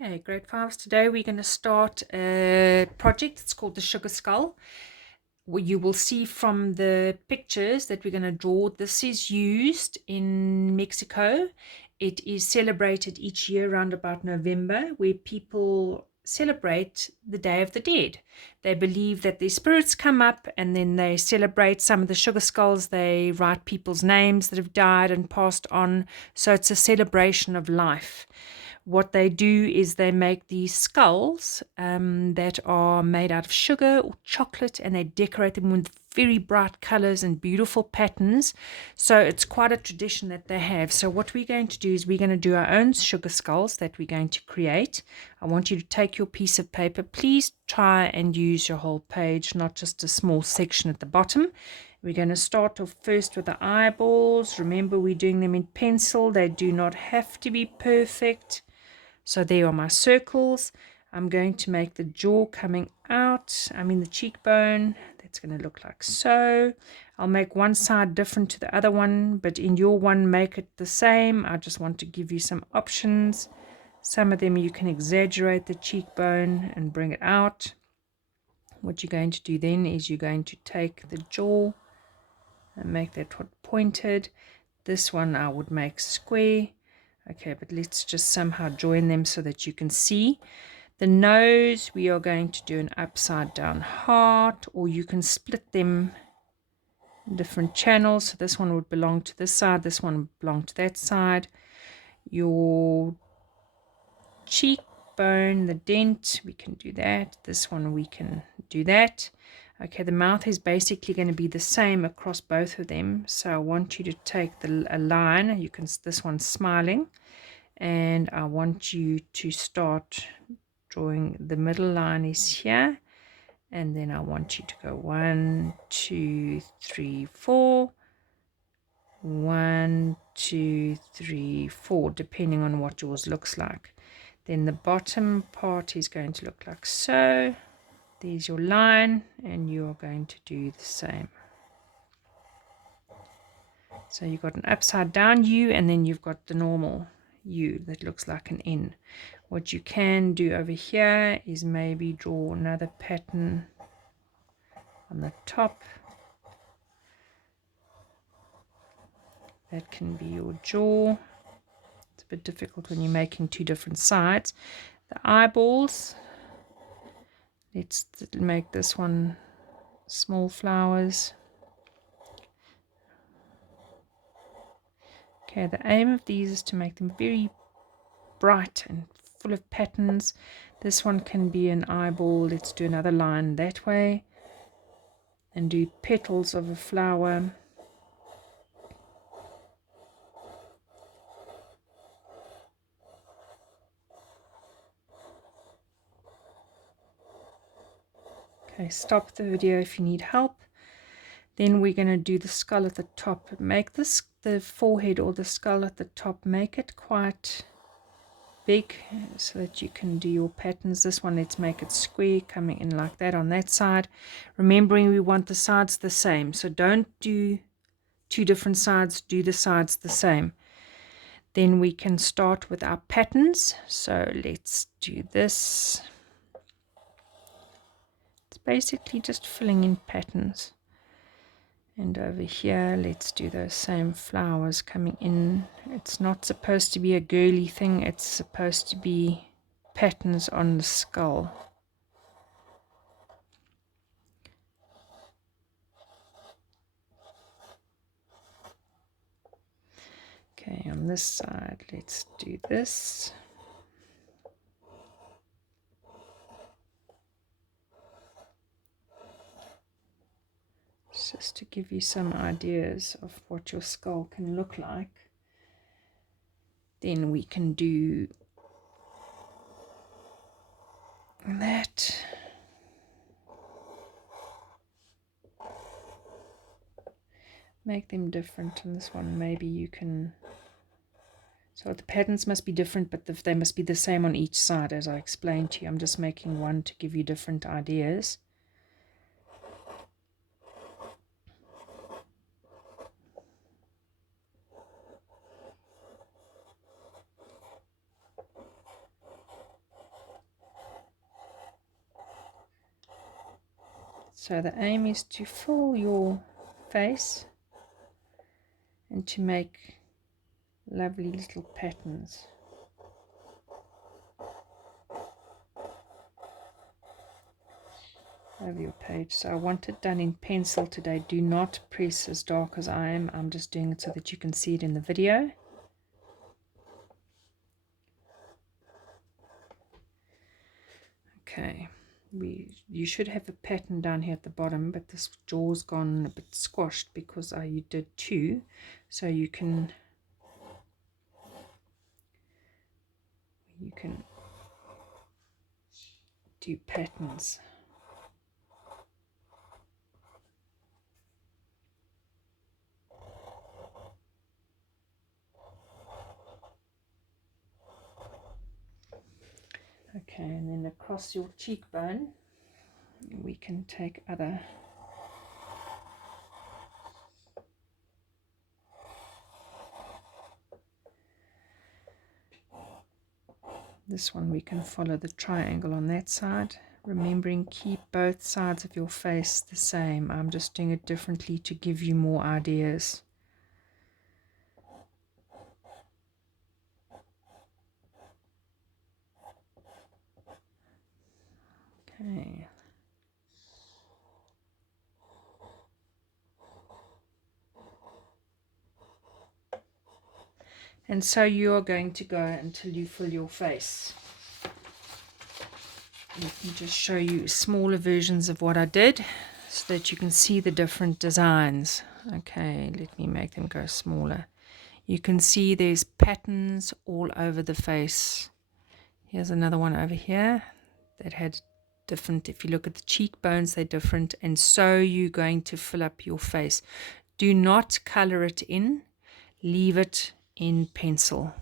Okay, grade 5s. Today we're going to start a project. It's called the Sugar Skull. You will see from the pictures that we're going to draw. This is used in Mexico. It is celebrated each year around about November, where people celebrate the Day of the Dead. They believe that their spirits come up and then they celebrate some of the sugar skulls. They write people's names that have died and passed on. So it's a celebration of life. What they do is they make these skulls that are made out of sugar or chocolate, and they decorate them with very bright colors and beautiful patterns. So it's quite a tradition that they have. So what we're going to do is we're going to do our own sugar skulls that we're going to create. I want you to take your piece of paper. Please try and use your whole page, not just a small section at the bottom. We're going to start off first with the eyeballs. Remember, we're doing them in pencil. They do not have to be perfect. So there are my circles. I'm going to make the jaw coming out. The cheekbone. That's going to look like so. I'll make one side different to the other one, but in your one, make it the same. I just want to give you some options. Some of them you can exaggerate the cheekbone and bring it out. What you're going to do then is you're going to take the jaw and make that pointed. This one I would make square. Okay, but let's just somehow join them so that you can see. The nose, we are going to do an upside down heart, or you can split them in different channels. So this one would belong to this side, this one would belong to that side. Your cheekbone, the dent, we can do that. This one we can do that. Okay, the mouth is basically going to be the same across both of them. So I want you to take a line. You can, this one's smiling. And I want you to start drawing. The middle line is here. And then I want you to go 1, 2, 3, 4. 1, 2, 3, 4, depending on what yours looks like. Then the bottom part is going to look like so. There's your line, and you are going to do the same. So you've got an upside down U, and then you've got the normal U that looks like an N. What you can do over here is maybe draw another pattern on the top. That can be your jaw. It's a bit difficult when you're making two different sides. The eyeballs. Let's make this one small flowers. Okay, the aim of these is to make them very bright and full of patterns. This one can be an eyeball. Let's do another line that way and do petals of a flower. Okay, stop the video if you need help. Then we're going to do the skull at the top. Make this the forehead or the skull at the top. Make it quite big so that you can do your patterns. This one, let's make it square, coming in like that on that side. Remembering we want the sides the same. So don't do two different sides. Do the sides the same. Then we can start with our patterns. So let's do this. It's basically just filling in patterns. And over here, let's do those same flowers coming in. It's not supposed to be a girly thing. It's supposed to be patterns on the skull. Okay, on this side, let's do this. Just to give you some ideas of what your skull can look like. Then we can do that. Make them different. On this one, maybe you can... So the patterns must be different, but they must be the same on each side, as I explained to you. I'm just making one to give you different ideas. So the aim is to fill your face and to make lovely little patterns. Over your page. So I want it done in pencil today. Do not press as dark as I am. I'm just doing it so that you can see it in the video. Okay, you should have a pattern down here at the bottom, but this jaw's gone a bit squashed because you did two, so you can do patterns. Okay, and then across your cheekbone we can take other this one. We can follow the triangle on that side, remembering keep both sides of your face the same. I'm just doing it differently to give you more ideas. Okay. And so you are going to go until you fill your face. Let me just show you smaller versions of what I did so that you can see the different designs. Okay, let me make them go smaller. You can see there's patterns all over the face. Here's another one over here that had different, if you look at the cheekbones, they're different. And so you're going to fill up your face. Do not color it in. Leave it in pencil.